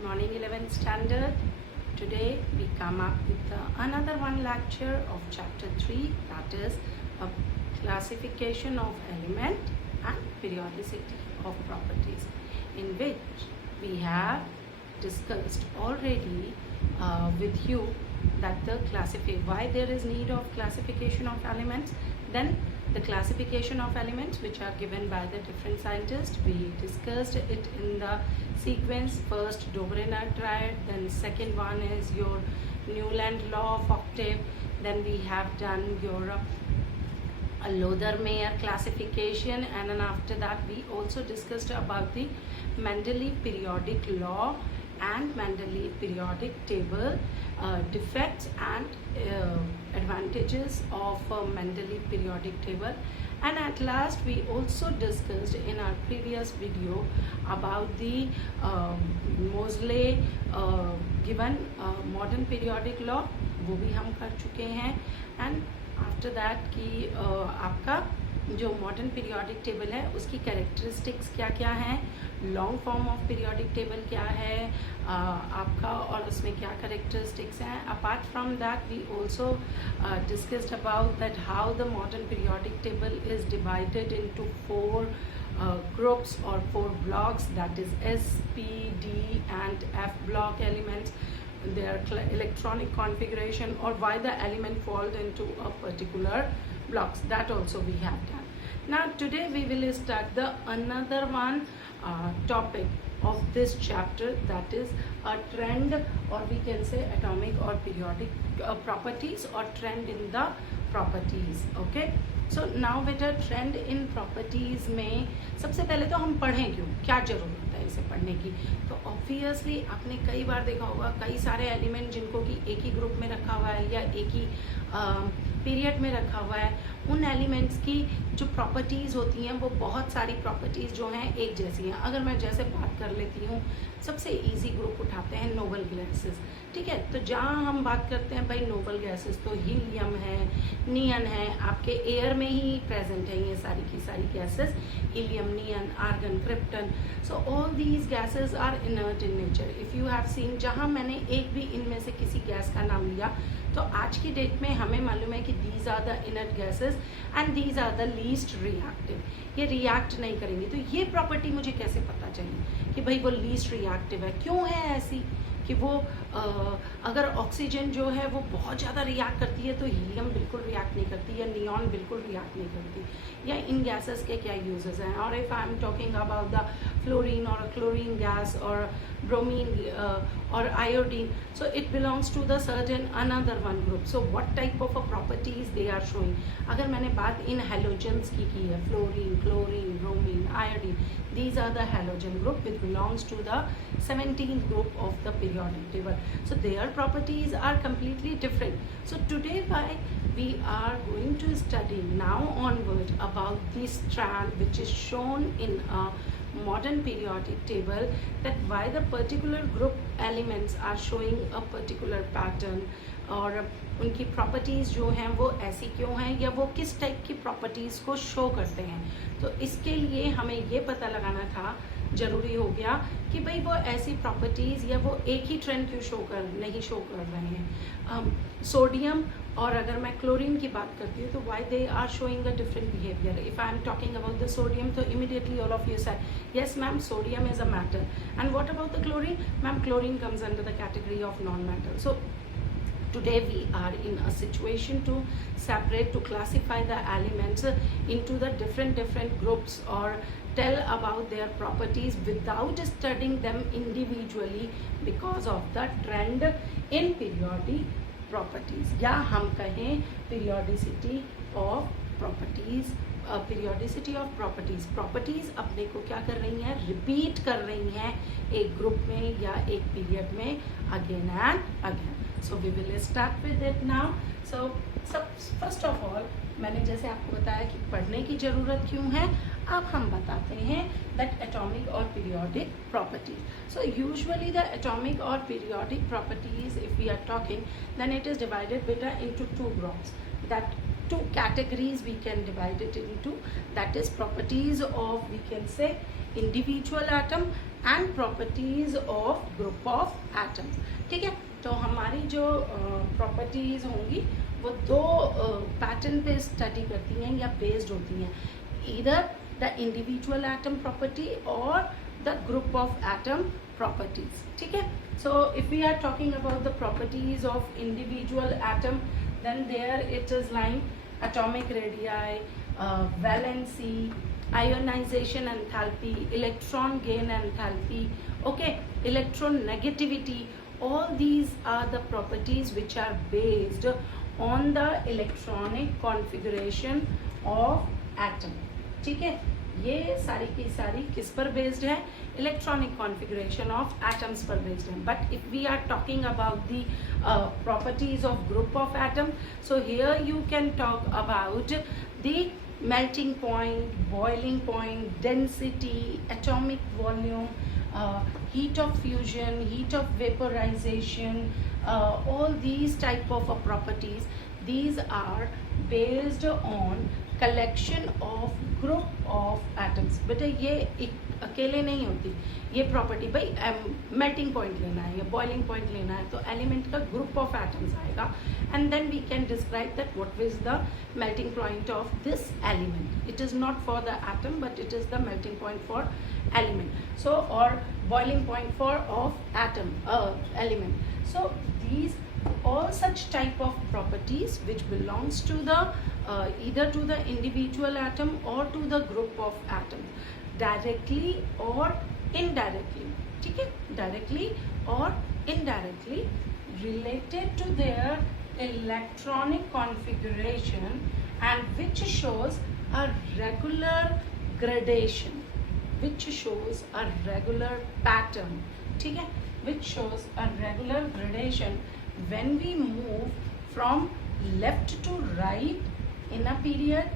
Good morning 11th standard. Today we come up with another one lecture of chapter 3, that is a classification of element and periodicity of properties, in which we have discussed already with you that why there is need of classification of elements, then the classification of elements which are given by the different scientists. We discussed it in the sequence. First Dobrynin triad, then second one is your Newland law of octave, then we have done your Lothar-Meyer classification, and then after that we also discussed about the Mendeleev periodic law and Mendeleev periodic table, defects and advantages of Mendeleev periodic table. And at last we also discussed in our previous video about the Moseley given modern periodic law, वो भी हम कर चुके हैं. And after that कि आपका जो modern periodic table है उसकी कैरेक्टरिस्टिक्स क्या क्या हैं, long form of periodic table क्या है आपका और उसमें क्या कैरेक्टरिस्टिक्स हैं. Apart from that we also discussed about that how the modern periodic table is divided into 4 groups or 4 blocks, that is S, P, D and F block elements, their electronic configuration, or why the element falls into a particular blocks. That also we have done. Now today we will start the another one topic of this chapter, that is a trend, or we can say atomic or periodic properties, or trend in the properties. Okay, so now with a trend in properties में सबसे पहले तो हम पढ़ें क्यों, क्या जरूरत है इसे पढ़ने की. तो ऑब्वियसली आपने कई बार देखा होगा कई सारे एलिमेंट जिनको कि एक ही ग्रुप में रखा हुआ है या एक ही पीरियड में रखा हुआ है, उन एलिमेंट्स की जो प्रॉपर्टीज़ होती हैं वो बहुत सारी प्रॉपर्टीज़ जो हैं एक जैसी हैं. अगर मैं जैसे बात कर लेती हूँ, सबसे इजी ग्रुप उठाते हैं नोबल गैसेस. ठीक है, तो जहाँ हम बात करते हैं भाई नोबल गैसेस, तो हीलियम है, नियन है, आपके एयर में ही प्रेजेंट है ये सारी की सारी gases, helium, neon, argon, krypton. So all these gases are inert in nature. If you have seen, जहाँ मैंने एक भी इनमें से किसी गैस का नाम लिया तो आज की डेट में हमें मालूम है कि these are the inert gases and these are the least reactive. ये रिएक्ट नहीं करेंगे. तो ये प्रॉपर्टी मुझे कैसे पता चलेगी कि भाई वो लीस्ट रिएक्टिव है? क्यों है ऐसी कि वो अगर ऑक्सीजन जो है वो बहुत ज़्यादा रिएक्ट करती है तो हीलियम बिल्कुल रिएक्ट नहीं करती, या नियॉन बिल्कुल रिएक्ट नहीं करती, या इन गैसेस के क्या यूजेस हैं. और if I am talking about the fluorine और क्लोरीन गैस और ब्रोमीन और iodine, so it belongs to the certain another one group. So what type of properties they are showing? अगर मैंने बात इन halogens की है, fluorine, chlorine, bromine, iodine, these are the halogen group which belongs to the 17th group of the periodic table. So their properties are completely different. So today we are going to study now onward about this strand which is shown in a modern periodic table, that why the particular group elements are showing a particular pattern, और उनकी प्रॉपर्टीज़ जो हैं वो ऐसी क्यों हैं, या वो किस टाइप की प्रॉपर्टीज़ को शो करते हैं. तो इसके लिए हमें ये पता लगाना था, ज़रूरी हो गया कि भाई वो ऐसी प्रॉपर्टीज़ या वो एक ही ट्रेंड क्यों नहीं शो कर रहे हैं. सोडियम और अगर मैं क्लोरीन की बात करती हूँ तो why they are showing a different behaviour. If I am talking about the sodium, तो immediately all of you said yes ma'am sodium is a matter. And what about the chlorine? Ma'am chlorine comes under the category of non matter. So today we are in a situation to separate, to classify the elements into the different groups, or tell about their properties without studying them individually because of the trend in periodic properties, या हम कहें periodicity of properties. Periodicity of properties, properties अपने को क्या कर रही हैं, रिपीट कर रही हैं एक ग्रुप में या एक पीरियड में again and again. So we will start with it now. So first of all मैंने जैसे आपको बताया कि पढ़ने की ज़रूरत क्यों है, अब हम बताते हैं दैट एटॉमिक और periodic properties. So usually the atomic और periodic properties, if we are talking, then it is divided बेटा into 2 groups. That 2 categories we can divide it into, that is properties of, we can say, individual atom and properties of group of atoms. ठीक है, तो हमारी जो प्रॉपर्टीज होंगी वो दो पैटर्न पे स्टडी करती हैं या बेस्ड होती हैं, either the individual atom property और the group of atom properties. ठीक है, so if we are talking about the properties of individual atom, then there it is like atomic radii, valency, ionization enthalpy, electron gain enthalpy, okay, electron negativity. All these are the properties which are based on the electronic configuration of atom. ठीक है, ये सारी की सारी किस पर based है, electronic configuration of atoms पर बेस्ड है. But if we are talking about the properties of group of atom, so here you can talk about the melting point, boiling point, density, atomic volume, heat of fusion, heat of vaporization, all these type of properties, these are based on collection of group of atoms. बेटा ये एक अकेले नहीं होती ये प्रॉपर्टी. भाई melting point लेना है या बॉइलिंग पॉइंट लेना है तो एलिमेंट का ग्रुप ऑफ एटम्स आएगा, and then we can describe that what is the melting point of this element. It is not for the atom but it is the melting point for element. So और boiling point for of atom element. So these all such type of properties which belongs to the either to the individual atom or to the group of atoms, directly or indirectly. ठीक है, directly or indirectly related to their electronic configuration and which shows a regular gradation, which shows a regular pattern. ठीक है, which shows a regular gradation when we move from left to right in a period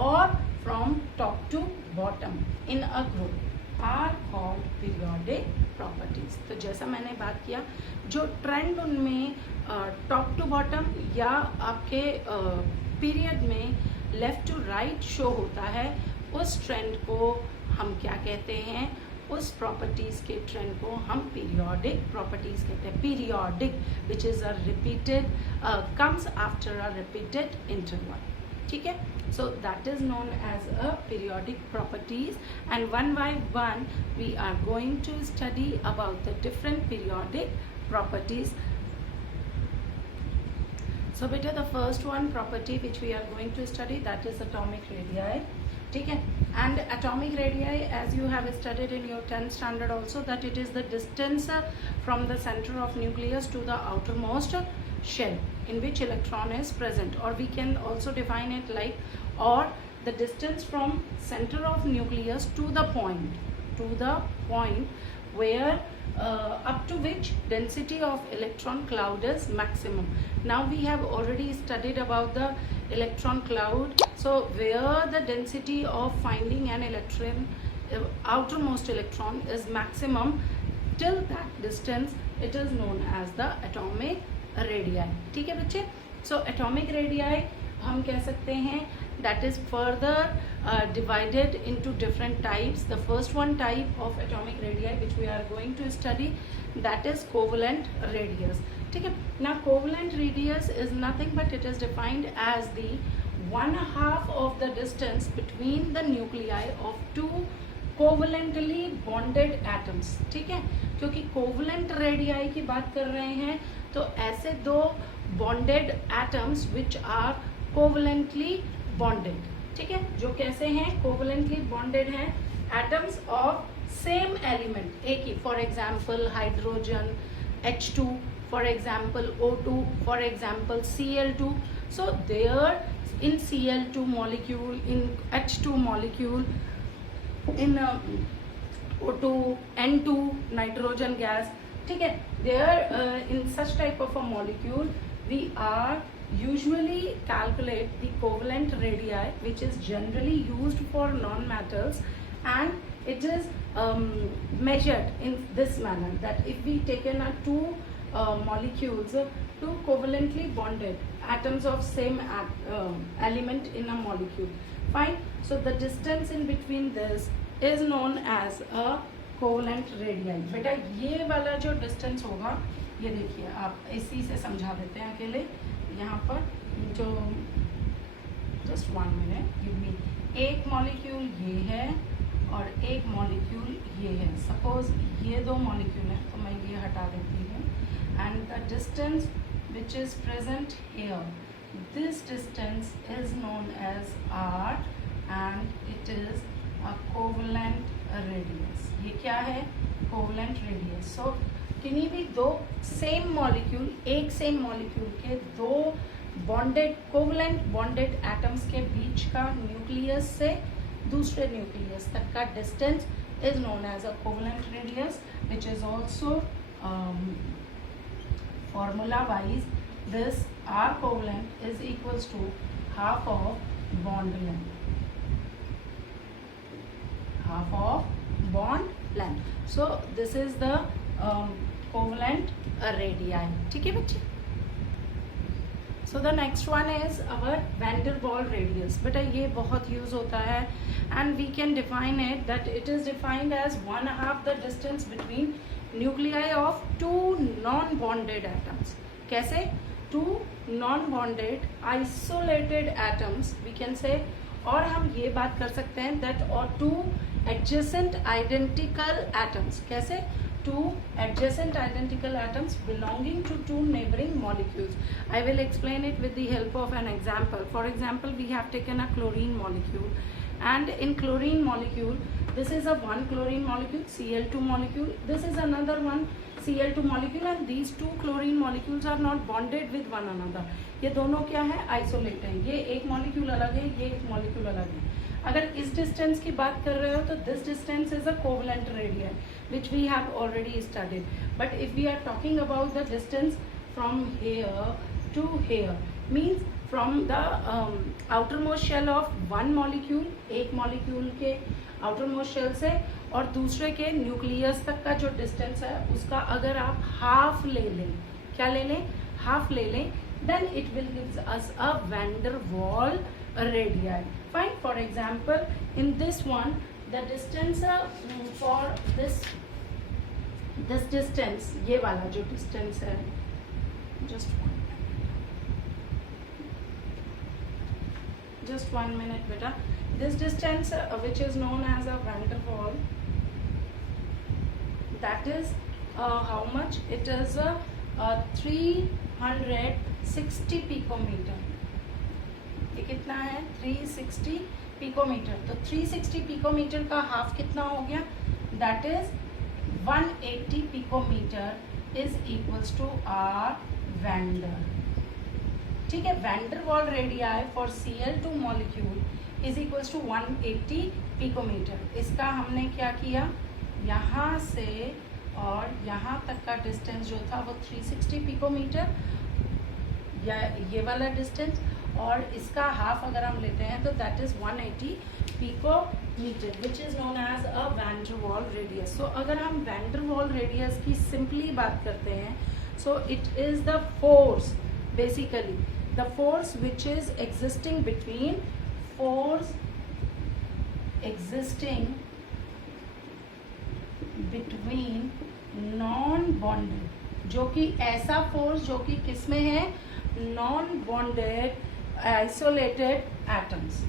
or from top to bottom in a group are called periodic properties. तो जैसा मैंने बात किया, जो ट्रेंड उनमें top to bottom या आपके पीरियड में लेफ्ट टू राइट शो होता है, उस ट्रेंड को हम क्या कहते हैं, उस प्रॉपर्टीज के ट्रेंड को हम पीरियोडिक प्रॉपर्टीज कहते हैं. Periodic which is a repeated comes after a repeated interval. ठीक है, so that is known as a periodic properties, and one by one we are going to study about the different periodic properties. So beta, the first one property which we are going to study, that is atomic radii. ठीक है, and atomic radii as you have studied in your 10th standard also, that it is the distance from the center of nucleus to the outermost shell in which electron is present, or we can also define it like, or the distance from center of nucleus to the point where up to which density of electron cloud is maximum. Now we have already studied about the electron cloud, so where the density of finding an electron, outermost electron is maximum, till that distance it is known as the atomic radii. ठीक है बच्चे, so atomic radii हम कह सकते हैं that is further divided into different types. The first one type of atomic radii which we are going to study, that is covalent radius. ठीक है, now covalent radius is nothing but it is defined as the 1/2 of the distance between the nuclei of two covalently bonded atoms. ठीक है, क्योंकि covalent radii की बात कर रहे हैं तो ऐसे दो bonded atoms which are covalently bonded. ठीक है, जो कैसे हैं, covalently bonded हैं atoms of same element, एक ही, for example hydrogen H2, for example O2, for example Cl2. So there in Cl2 molecule, in H2 molecule, in O2, N2 nitrogen gas. ठीक है, there in such type of a molecule we are usually calculate the covalent radii which is generally used for non-metals, and it is measured in this manner, that if we taken two molecules, two covalently bonded atoms of same element in a molecule, fine, so the distance in between this is known as a covalent radii. बेटा ये वाला जो डिस्टेंस होगा, ये देखिए आप इसी से समझा देते हैं अकेले। यहाँ पर जो जस्ट 1 मिनट गिव मी, एक मॉलिक्यूल ये है और एक मॉलिक्यूल ये है। सपोज ये 2 मॉलिक्यूल है तो मैं ये हटा देती हूँ। And the distance which is present here, this distance is known as r and it is a covalent radius. ये क्या है? Covalent radius. सो किन्हीं भी 2 सेम मॉलिक्यूल, एक सेम मॉलिक्यूल के 2 बॉन्डेड कोवलेंट बॉन्डेड एटम्स के बीच का न्यूक्लियस से दूसरे न्यूक्लियस तक का distance is known as a covalent radius, which is also formula wise this r covalent is equals to half of bond length. So this is the covalent radii. ठीक है बच्चे? So the next one is our van der Waals radius. बेटा ये बहुत यूज होता है and we can define it that it is defined as 1/2 the distance between nuclei of 2 non-bonded atoms. कैसे? 2 non-bonded isolated atoms we can say, और हम ये बात कर सकते हैं that or 2 adjacent identical atoms. कैसे? 2 adjacent identical atoms belonging to 2 neighboring molecules. I will explain it with the help of an example. For example, we have taken a chlorine molecule, and in chlorine molecule, this is a 1 chlorine molecule, Cl2 molecule. This is another one Cl2 molecule, and these 2 chlorine molecules are not bonded with one another. ये दोनों क्या है? आइसोलेट हैं। ये एक मॉलिक्यूल अलग है, ये एक मॉलिक्यूल अलग है। अगर इस डिस्टेंस की बात कर रहे हो तो this distance is a covalent radius which we have already studied. But if we are talking about the distance from here to here, means from the outermost shell of 1 molecule, एक molecule के outermost shell से और दूसरे के न्यूक्लियस तक का जो डिस्टेंस है उसका अगर आप हाफ ले लें, क्या ले लें? हाफ ले लें, then it will give us a van der Waals radii. Fine. For example, in this one, the distance for this distance, ये वाला जो distance है, just one minute बेटा, this distance which is known as a van der Waals, that is how much? It is 360 picometre. ये कितना है? 360 पिकोमीटर। तो 360 पिकोमीटर का हाफ कितना हो गया? That is 180 picometre is equals to R van der. ठीक है, van der Waal radii for Cl2 molecule is equals to 180 picometre. इसका हमने क्या किया? यहाँ से और यहाँ तक का डिस्टेंस जो था वो 360 पिकोमीटर, या ये वाला डिस्टेंस, और इसका हाफ अगर हम लेते हैं तो that is 180 picometre, which is known as a van der Waal radius. सो अगर हम वैन डर वाल रेडियस की सिंपली बात करते हैं, so it is the force, basically the force which is existing between force existing between non bonded, जो कि ऐसा फोर्स जो कि किस में है? Non bonded isolated atoms.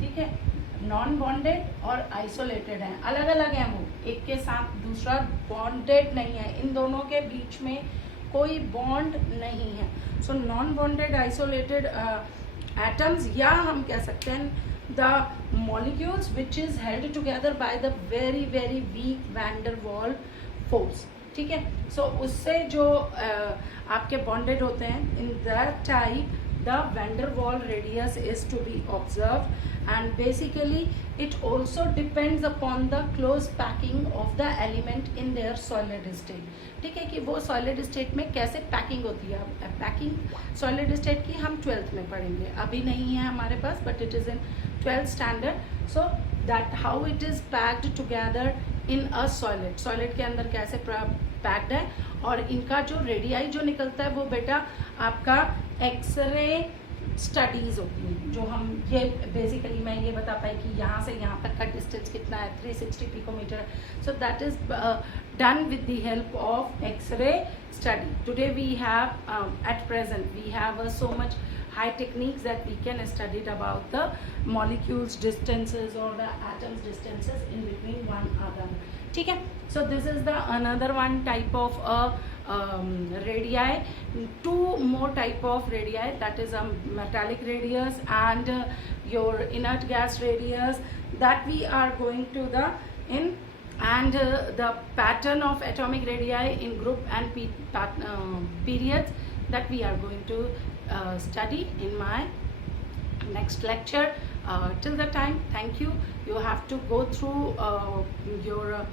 ठीक है, नॉन बॉन्डेड और आइसोलेटेड हैं, अलग अलग हैं, वो एक के साथ दूसरा बॉन्डेड नहीं है, इन दोनों के बीच में कोई बॉन्ड नहीं है। So non bonded isolated atoms, या हम कह सकते हैं the molecules which is held together by the very very weak van der Waals force. ठीक है, सो उससे जो आपके बॉन्डेड होते हैं, in that type the van der Waals radius is to be observed, and basically it also depends upon the close packing of the element in their solid state. ठीक है, कि वो सॉलिड स्टेट में कैसे पैकिंग होती है। पैकिंग सॉलिड स्टेट की हम 12th में पढ़ेंगे, अभी नहीं है हमारे पास, but it is in 12th standard. So that how it is packed together in a solid, solid के अंदर कैसे पैक्ड है, और इनका जो रेडियाई जो निकलता है वो बेटा आपका एक्सरे स्टडीज़ होती हैं जो हम ये बेसिकली मैं ये बता पाई कि यहाँ से यहाँ तक का डिस्टेंस कितना है, 360 पिकोमीटर है. So that is done with the help of X-ray study. Today we have at present we have so much high techniques that we can study about the molecules distances or the atoms distances in between one another. ठीक है. So this is the another one type of radii. Two more type of radii, that is a metallic radius and your inert gas radius, that we are going to the in and the pattern of atomic radii in group and periods, that we are going to study in my next lecture. Till the time, thank you. You have to go through your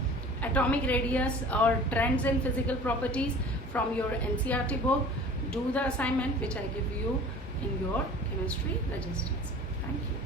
atomic radius or trends in physical properties from your NCERT book. Do the assignment which I give you in your chemistry registers. Thank you.